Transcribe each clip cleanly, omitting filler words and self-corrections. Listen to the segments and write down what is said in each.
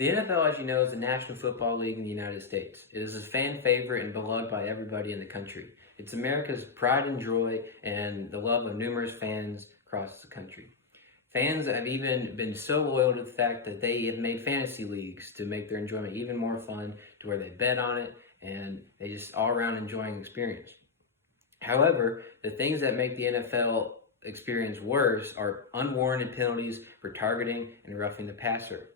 The NFL, as you know, is the National Football League in the United States. It is a fan favorite and beloved by everybody in the country. It's America's pride and joy and the love of numerous fans across the country. Fans have even been so loyal to the fact that they have made fantasy leagues to make their enjoyment even more fun, to where they bet on it and they just all around enjoying the experience. However, the things that make the NFL experience worse are unwarranted penalties for targeting and roughing the passer.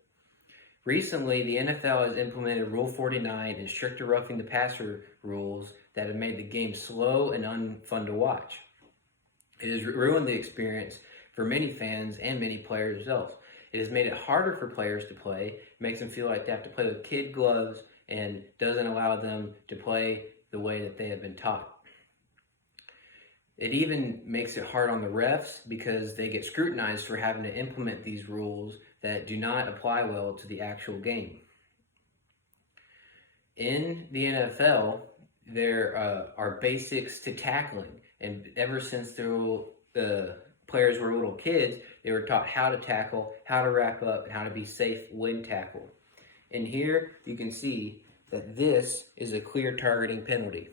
Recently, the NFL has implemented Rule 49 and stricter roughing the passer rules that have made the game slow and unfun to watch. It has ruined the experience for many fans and many players themselves. It has made it harder for players to play, makes them feel like they have to play with kid gloves, and doesn't allow them to play the way that they have been taught. It even makes it hard on the refs because they get scrutinized for having to implement these rules that do not apply well to the actual game. In the NFL, there are basics to tackling, and ever since the players were little kids, they were taught how to tackle, how to wrap up, and how to be safe when tackled. And here you can see that this is a clear targeting penalty.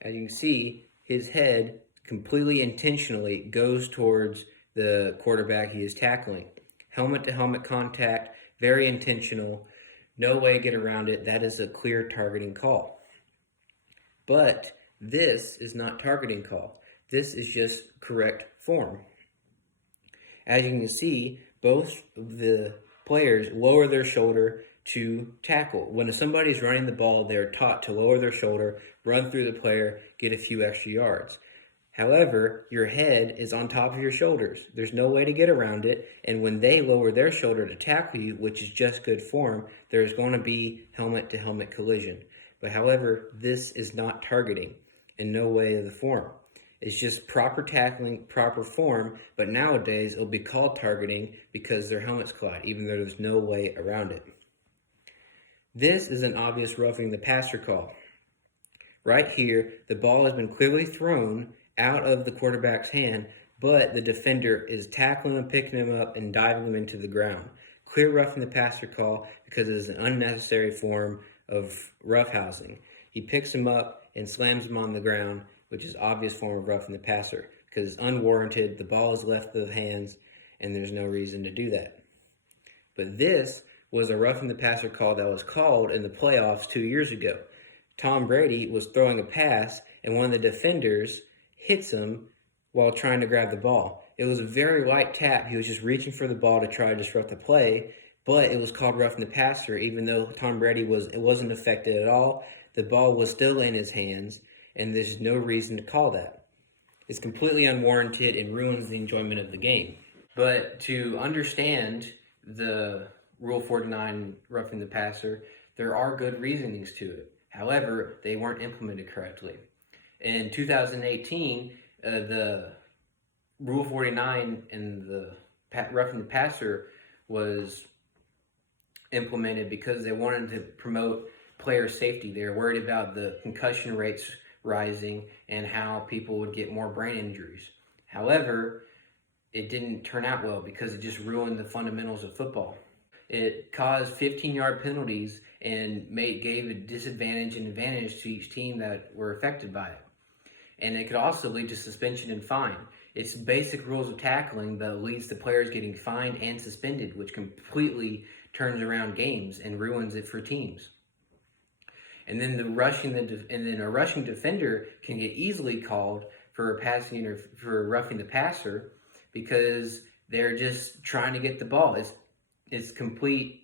As you can see, his head completely intentionally goes towards the quarterback he is tackling. Helmet-to-helmet contact, very intentional, no way to get around it. That is a clear targeting call. But this is not targeting call. This is just correct form. As you can see, both of the players lower their shoulder to tackle. When somebody's running the ball, they're taught to lower their shoulder, run through the player, get a few extra yards. However, your head is on top of your shoulders. There's no way to get around it, and when they lower their shoulder to tackle you, which is just good form, there's going to be helmet-to-helmet collision. But however, this is not targeting in no way of the form. It's just proper tackling, proper form, but nowadays it'll be called targeting because their helmets collide, even though there's no way around it. This is an obvious roughing the passer call. Right here, the ball has been clearly thrown out of the quarterback's hand, but the defender is tackling him, picking him up, and diving him into the ground. Clear roughing the passer call because it is an unnecessary form of roughhousing. He picks him up and slams him on the ground, which is obvious form of roughing the passer because it's unwarranted, the ball is left of hands, and there's no reason to do that. But this was a roughing the passer call that was called in the playoffs 2 years ago. Tom Brady was throwing a pass, and one of the defenders hits him while trying to grab the ball. It was a very light tap. He was just reaching for the ball to try to disrupt the play, but it was called roughing the passer, even though Tom Brady wasn't affected at all. The ball was still in his hands, and there's no reason to call that. It's completely unwarranted and ruins the enjoyment of the game. But to understand the Rule 49 roughing the passer, there are good reasonings to it. However, they weren't implemented correctly. In 2018, the Rule 49 and the roughing the passer was implemented because they wanted to promote player safety. They were worried about the concussion rates rising and how people would get more brain injuries. However, it didn't turn out well because it just ruined the fundamentals of football. It caused 15-yard penalties and gave a disadvantage and advantage to each team that were affected by it. And it could also lead to suspension and fine. It's basic rules of tackling that leads to players getting fined and suspended, which completely turns around games and ruins it for teams. And then a rushing defender can get easily called for passing or for roughing the passer because they're just trying to get the ball. It's complete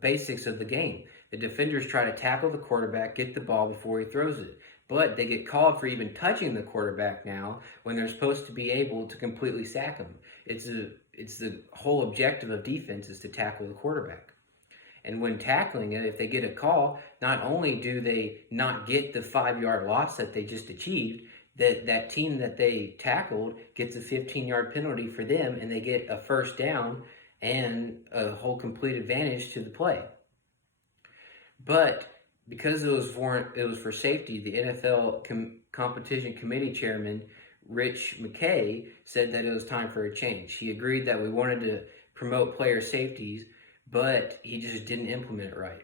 basics of the game. The defenders try to tackle the quarterback, get the ball before he throws it. But they get called for even touching the quarterback now when they're supposed to be able to completely sack him. It's the whole objective of defense is to tackle the quarterback. And when tackling it, if they get a call, not only do they not get the 5-yard loss that they just achieved, that team that they tackled gets a 15-yard penalty for them, and they get a first down and a whole complete advantage to the play. But because it was for safety, the NFL competition committee chairman, Rich McKay, said that it was time for a change. He agreed that we wanted to promote player safeties, but he just didn't implement it right.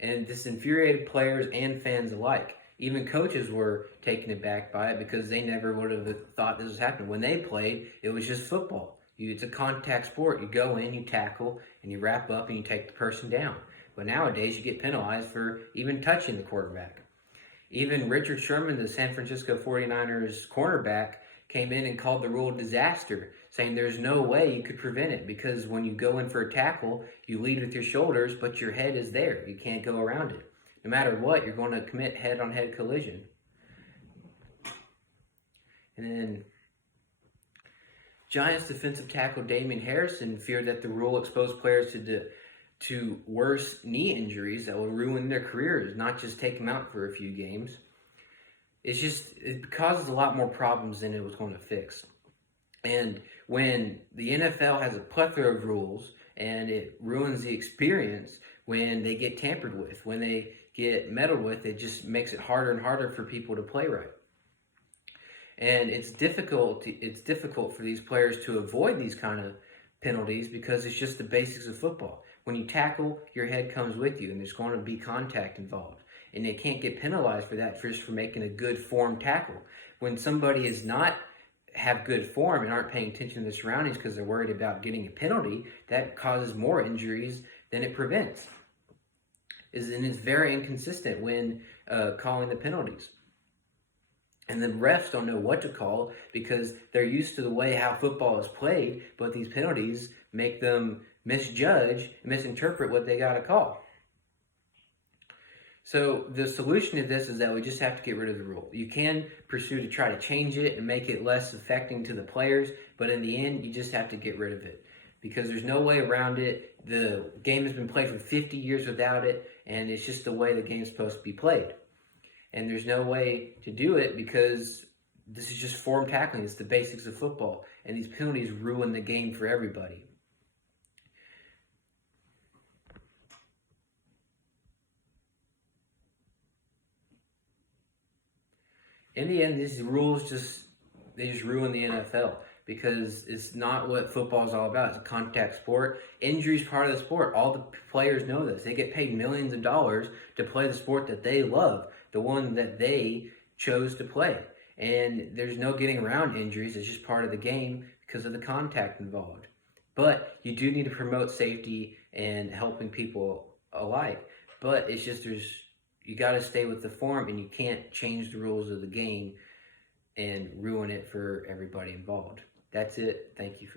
And this infuriated players and fans alike. Even coaches were taken aback by it because they never would have thought this was happening. When they played, it was just football. It's a contact sport. You go in, you tackle, and you wrap up and you take the person down. But nowadays, you get penalized for even touching the quarterback. Even Richard Sherman, the San Francisco 49ers cornerback, came in and called the rule a disaster, saying there's no way you could prevent it because when you go in for a tackle, you lead with your shoulders, but your head is there. You can't go around it. No matter what, you're going to commit head-on-head collision. And then Giants defensive tackle Damian Harrison feared that the rule exposed players to worse knee injuries that will ruin their careers, not just take them out for a few games. It causes a lot more problems than it was going to fix. And when the NFL has a plethora of rules and it ruins the experience when they get tampered with, when they get meddled with, it just makes it harder and harder for people to play right. And it's difficult for these players to avoid these kind of penalties because it's just the basics of football. When you tackle, your head comes with you and there's going to be contact involved. And they can't get penalized for that just for making a good form tackle. When somebody is not have good form and aren't paying attention to their surroundings because they're worried about getting a penalty, that causes more injuries than it prevents. And it's very inconsistent when calling the penalties. And the refs don't know what to call because they're used to the way how football is played, but these penalties make them misjudge and misinterpret what they got to call. So the solution to this is that we just have to get rid of the rule. You can pursue to try to change it and make it less affecting to the players, but in the end, you just have to get rid of it because there's no way around it. The game has been played for 50 years without it, and it's just the way the game's supposed to be played. And there's no way to do it because this is just form tackling. It's the basics of football, and these penalties ruin the game for everybody. In the end, these rules just ruin the NFL because it's not what football is all about. It's a contact sport. Injury is part of the sport. All the players know this. They get paid millions of dollars to play the sport that they love, the one that they chose to play. And there's no getting around injuries. It's just part of the game because of the contact involved. But you do need to promote safety and helping people alike. But it's just you got to stay with the form, and you can't change the rules of the game and ruin it for everybody involved. That's it. Thank you for